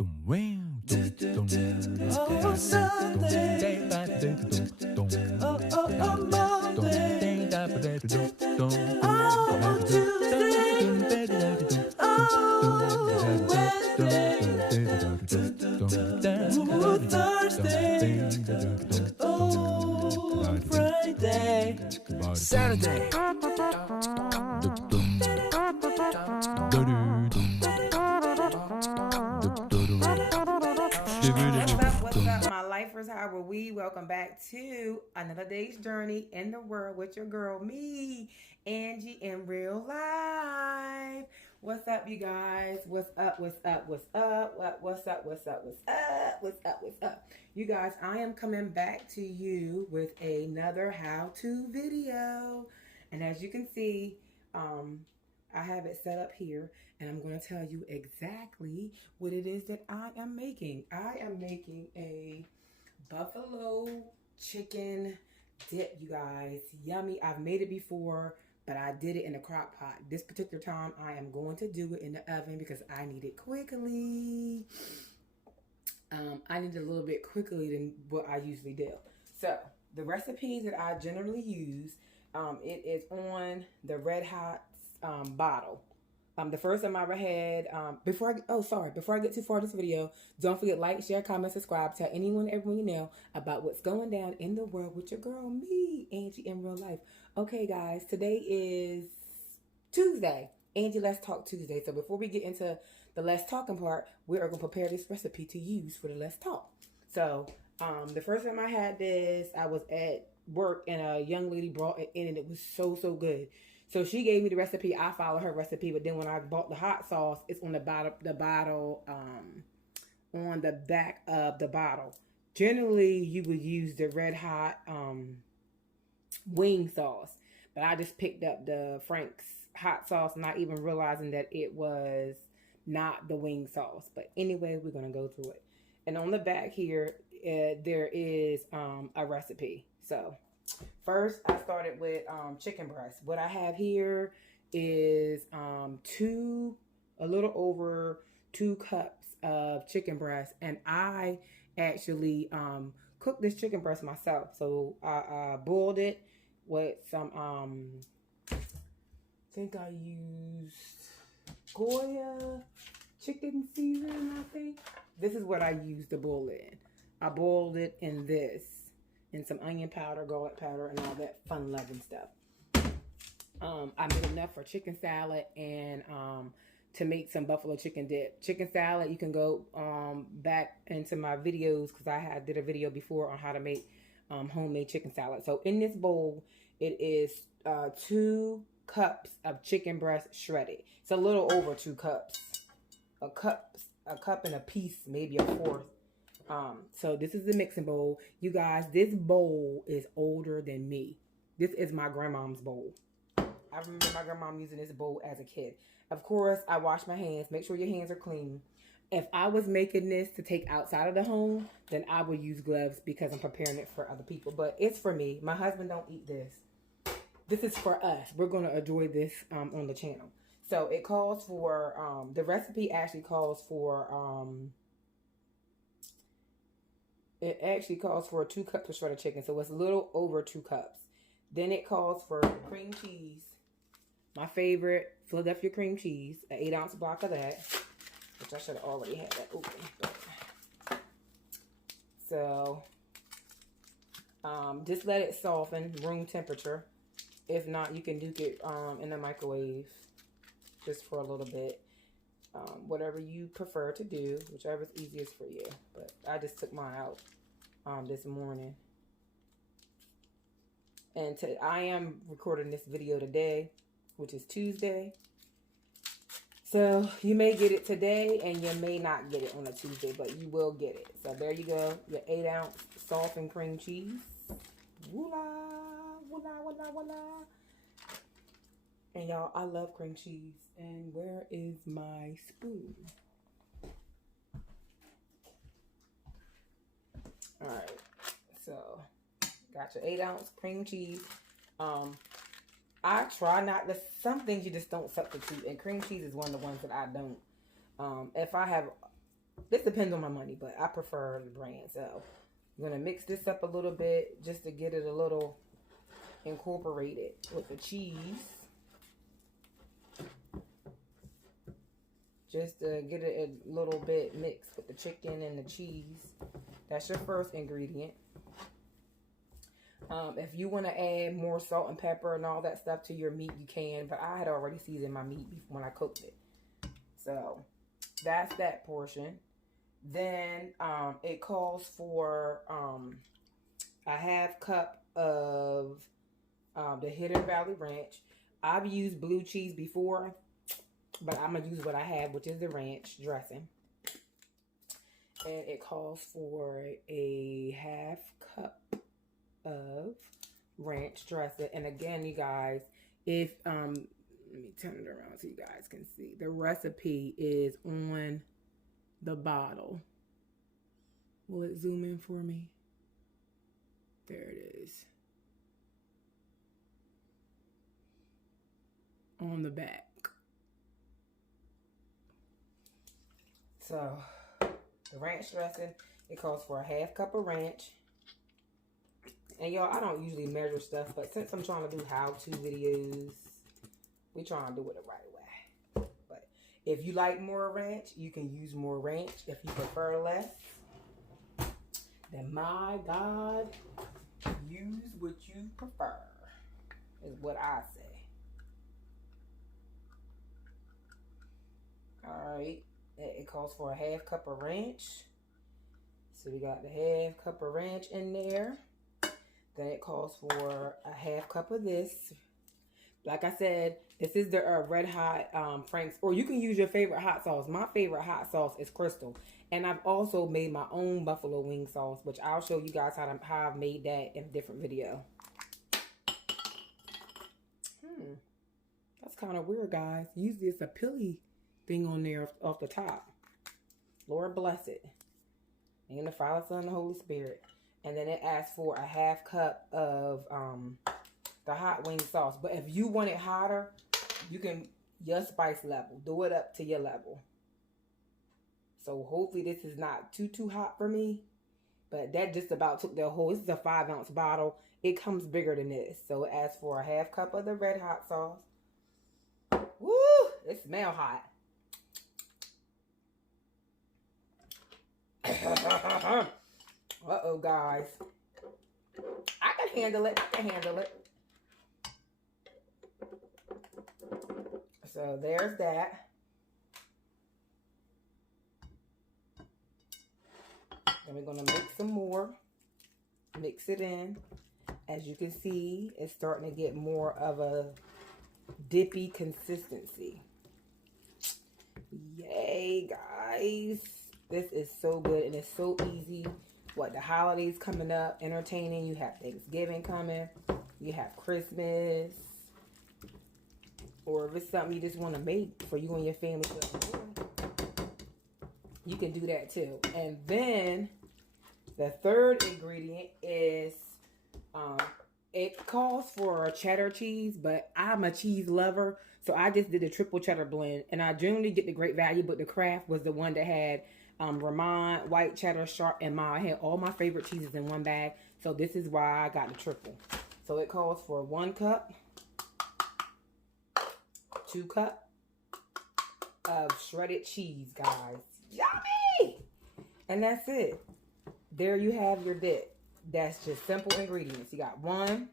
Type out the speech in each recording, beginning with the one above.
Oh, Sunday. Oh, Monday. Oh, Tuesday. Oh, Wednesday. Oh, Thursday. Oh, Friday. Saturday. What's up, my lifers? How are we? Welcome back to another day's journey in the world with your girl, me, Angie, in real life. What's up, you guys? What's up? What's up? What's up? What's up? What's up? What's up? What's up? What's up? You guys, I am coming back to you with another how-to video. And as you can see, I have it set up here, and I'm going to tell you exactly what it is that I am making. I am making a buffalo chicken dip, you guys. Yummy. I've made it before, but I did it in a crock pot. This particular time, I am going to do it in the oven because I need it quickly. I need it a little bit quickly than what I usually do. So, the recipes that I generally use, it is on the Red Hot bottle. The first time I ever had, before I get too far in this video, don't forget like, share, comment, subscribe, tell everyone you know about what's going down in the world with your girl, me, Angie, in real life. Okay, guys, today is Tuesday, Angie Let's Talk Tuesday. So before we get into the Let's Talking part, we are going to prepare this recipe to use for the Let's Talk. So, the first time I had this, I was at work and a young lady brought it in and it was so good. So she gave me the recipe. I followed her recipe, but then when I bought the hot sauce, it's on the bottle, on the back of the bottle. Generally, you would use the Red Hot wing sauce, but I just picked up the Frank's hot sauce, not even realizing that it was not the wing sauce. But anyway, we're gonna go through it. And on the back here, there is a recipe. So first, I started with chicken breast. What I have here is a little over 2 cups of chicken breast, and I actually cooked this chicken breast myself. So I boiled it with some I think I used Goya chicken seasoning. I think this is what I used to boil it in. I boiled it in this, and some onion powder, garlic powder, and all that fun loving stuff. I made enough for chicken salad and to make some buffalo chicken dip. Chicken salad, you can go back into my videos because I did a video before on how to make homemade chicken salad. So in this bowl, it is 2 cups of chicken breast shredded. It's a little over 2 cups. A cup and a piece, maybe a fourth. So this is the mixing bowl. You guys, this bowl is older than me. This is my grandmom's bowl. I remember my grandmom using this bowl as a kid. Of course, I wash my hands. Make sure your hands are clean. If I was making this to take outside of the home, then I would use gloves because I'm preparing it for other people. But it's for me. My husband don't eat this. This is for us. We're going to enjoy this on the channel. So it calls for, the recipe actually calls for, it actually calls for 2 cups of shredded chicken. So it's a little over 2 cups. Then it calls for cream cheese. My favorite, Philadelphia cream cheese. An 8-ounce block of that. Which I should have already had that open. But. So, just let it soften, room temperature. If not, you can duke it in the microwave just for a little bit. Whatever you prefer to do, whichever is easiest for you. But I just took mine out this morning. And I am recording this video today, which is Tuesday. So you may get it today and you may not get it on a Tuesday, but you will get it. So there you go, your 8-ounce softened cream cheese. Voila, voila, voila, voila. And y'all, I love cream cheese. And where is my spoon? Alright, so got your 8-ounce cream cheese. I try not to, some things you just don't substitute, and cream cheese is one of the ones that I don't. If I have this depends on my money, but I prefer the brand. So I'm going to mix this up a little bit just to get it a little incorporated with the cheese. Just to get it a little bit mixed with the chicken and the cheese. That's your first ingredient. If you want to add more salt and pepper and all that stuff to your meat, you can. But I had already seasoned my meat when I cooked it. So that's that portion. Then it calls for a half cup of the Hidden Valley Ranch. I've used blue cheese before, but I'm going to use what I have, which is the ranch dressing. And it calls for a half cup of ranch dressing. And again, you guys, if let me turn it around so you guys can see. The recipe is on the bottle. Will it zoom in for me? There it is. On the back. So, the ranch dressing, it calls for a half cup of ranch. And y'all, I don't usually measure stuff, but since I'm trying to do how-to videos, we trying to do it the right way. But if you like more ranch, you can use more ranch. If you prefer less, then my God, use what you prefer, is what I say. Alright, it calls for a half cup of ranch. So we got the half cup of ranch in there. Then it calls for a half cup of this. Like I said, this is the Red Hot Frank's, or you can use your favorite hot sauce. My favorite hot sauce is Crystal. And I've also made my own buffalo wing sauce, which I'll show you guys how I've made that in a different video. That's kind of weird, guys. Usually it's a pilly thing on there off the top. Lord bless it. And the Father, Son, and the Holy Spirit. And then it asks for a half cup of the hot wing sauce. But if you want it hotter, you can, your spice level, do it up to your level. So hopefully this is not too hot for me. But that just about took the whole, this is a 5-ounce bottle. It comes bigger than this. So it asks for a half cup of the red hot sauce. Woo! It smells hot. Uh-oh, guys. I can handle it. I can handle it. So there's that. Then we're going to mix some more. Mix it in. As you can see, it's starting to get more of a dippy consistency. Yay, guys. This is so good and it's so easy. What, the holidays coming up, entertaining. You have Thanksgiving coming. You have Christmas. Or if it's something you just want to make for you and your family to enjoy, you can do that too. And then the third ingredient is, it calls for cheddar cheese, but I'm a cheese lover. So I just did a triple cheddar blend. And I generally get the Great Value, but the Kraft was the one that had Vermont, white cheddar, sharp, and mild. I had all my favorite cheeses in one bag. So this is why I got the triple. So it calls for 1 cup, 2 cup of shredded cheese, guys. Yummy! And that's it. There you have your dip. That's just simple ingredients. You got 1,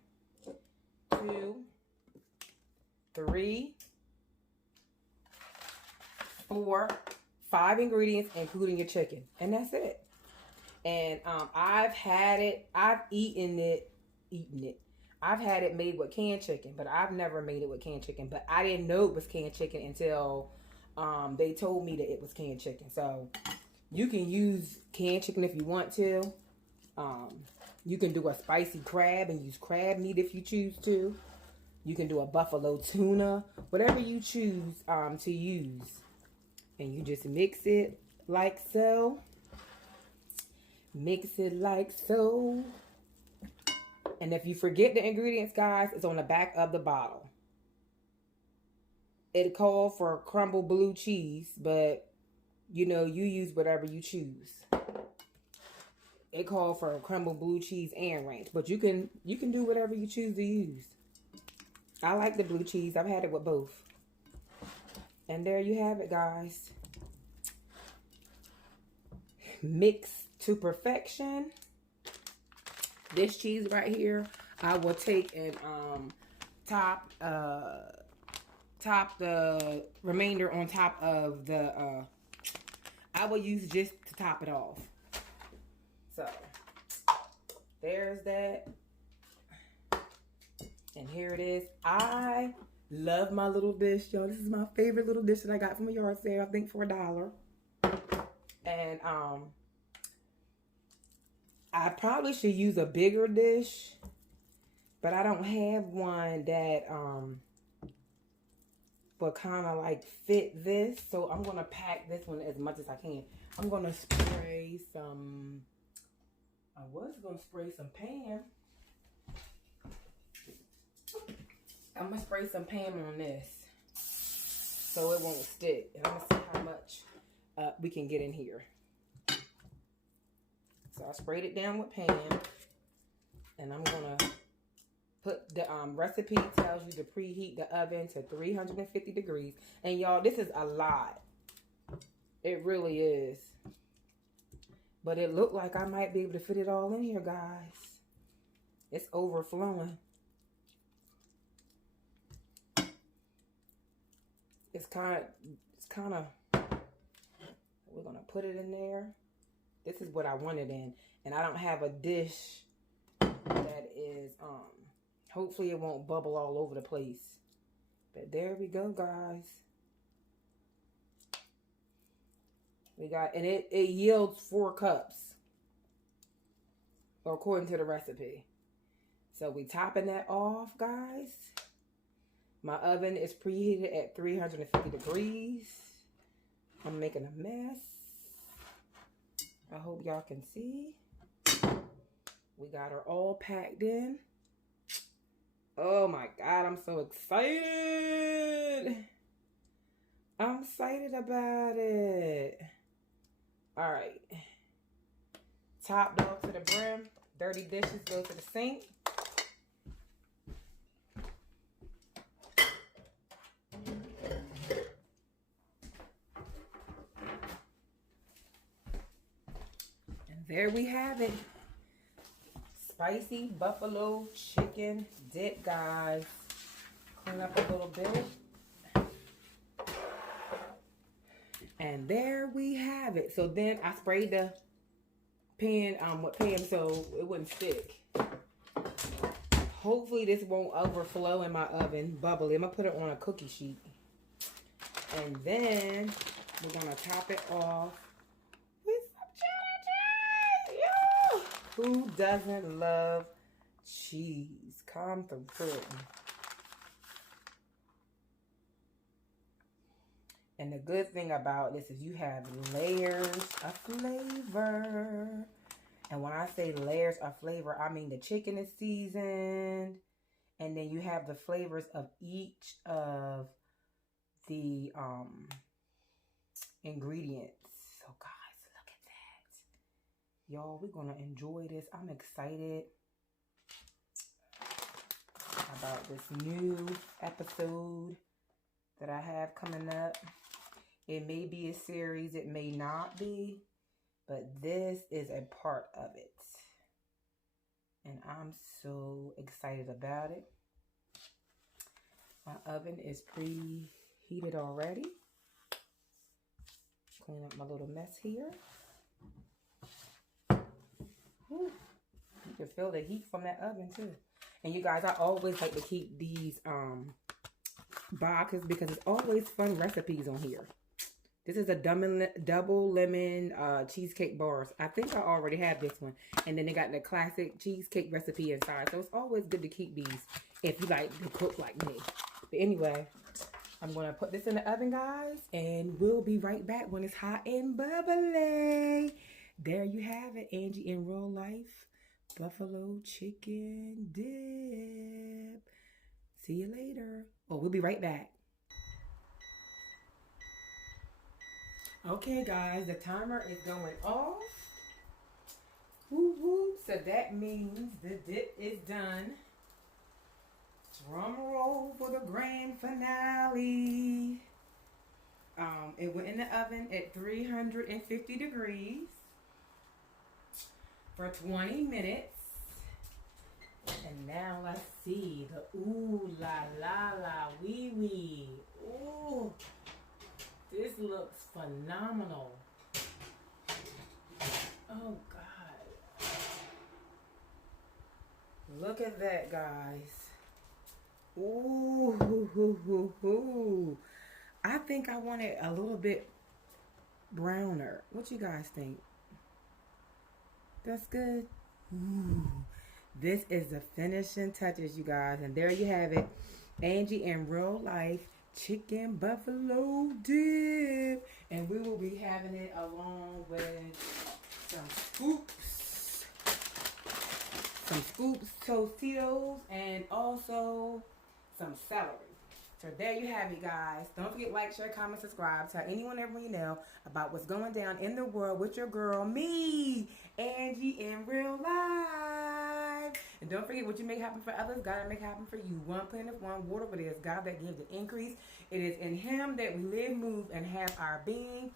2, 3, 4, 5 ingredients, including your chicken. And that's it. And I've had it. I've eaten it. I've had it made with canned chicken, but I've never made it with canned chicken. But I didn't know it was canned chicken until they told me that it was canned chicken. So you can use canned chicken if you want to. You can do a spicy crab and use crab meat if you choose to. You can do a buffalo tuna, whatever you choose to use. And you just mix it like so. Mix it like so. And if you forget the ingredients, guys, it's on the back of the bottle. It called for crumbled blue cheese, but you know, you use whatever you choose. It called for crumbled blue cheese and ranch, but you can do whatever you choose to use. I like the blue cheese. I've had it with both. And there you have it, guys. Mixed to perfection. This cheese right here, I will take and top the remainder on top of the I will use just to top it off. So there's that. And here it is. I love my little dish, y'all. This is my favorite little dish that I got from a yard sale, I think for $1. And I probably should use a bigger dish, but I don't have one that will kind of like fit this. So I'm going to pack this one as much as I can. I'm going to spray some, I was going to spray some Pam. I'm going to spray some Pam on this so it won't stick. And I'm going to see how much we can get in here. So I sprayed it down with Pam. And I'm going to put the recipe tells you to preheat the oven to 350 degrees. And y'all, this is a lot. It really is. But it looked like I might be able to fit it all in here, guys. It's overflowing. It's kind of, we're going to put it in there. This is what I want it in. And I don't have a dish that is, hopefully it won't bubble all over the place. But there we go, guys. We got, and it yields 4 cups. According to the recipe. So we topping that off, guys. My oven is preheated at 350 degrees. I'm making a mess. I hope y'all can see. We got her all packed in. Oh my God, I'm so excited. I'm excited about it. All right. Topped off to the brim. Dirty dishes go to the sink. There we have it. Spicy buffalo chicken dip, guys. Clean up a little bit. And there we have it. So then I sprayed the pan with Pam so it wouldn't stick. Hopefully this won't overflow in my oven. Bubbly. I'm going to put it on a cookie sheet. And then we're going to top it off. Who doesn't love cheese? Come through. And the good thing about this is you have layers of flavor. And when I say layers of flavor, I mean the chicken is seasoned. And then you have the flavors of each of the ingredients. So guys, y'all, we're going to enjoy this. I'm excited about this new episode that I have coming up. It may be a series, it may not be, but this is a part of it. And I'm so excited about it. My oven is preheated already. Clean up my little mess here. You can feel the heat from that oven too. And you guys, I always like to keep these boxes because it's always fun recipes on here. This is a double lemon cheesecake bars. I think I already have this one. And then they got the classic cheesecake recipe inside. So it's always good to keep these if you like to cook like me. But anyway, I'm going to put this in the oven, guys. And we'll be right back when it's hot and bubbly. There you have it, Angie in real life. Buffalo chicken dip. See you later. Oh, we'll be right back. Okay, guys, the timer is going off. Woo woo. So that means the dip is done. Drum roll for the grand finale. It went in the oven at 350 degrees for 20 minutes. And now let's see the ooh la la la wee wee. Ooh, this looks phenomenal. Oh God. Look at that, guys. Ooh, hoo, hoo, hoo, hoo. I think I want it a little bit browner. What you guys think? That's good. Ooh. This is the finishing touches, you guys. And there you have it. Angie in real life chicken buffalo dip. And we will be having it along with some scoops, Tostitos, and also some celery. So there you have it, guys. Don't forget, like, share, comment, subscribe. Tell anyone ever you know about what's going down in the world with your girl, me, Angie, in real life. And don't forget, what you make happen for others, God will make happen for you. One planet, one water, but it is God that gives the increase. It is in Him that we live, move, and have our being.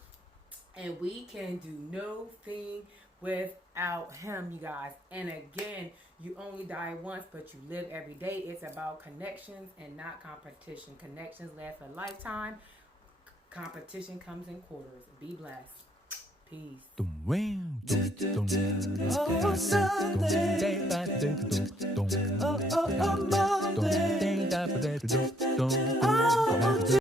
And we can do no thing without Him, you guys. And again, you only die once, but you live every day. It's about connections and not competition. Connections last a lifetime. Competition comes in quarters. Be blessed. Peace. Oh, Sunday. Oh, Monday.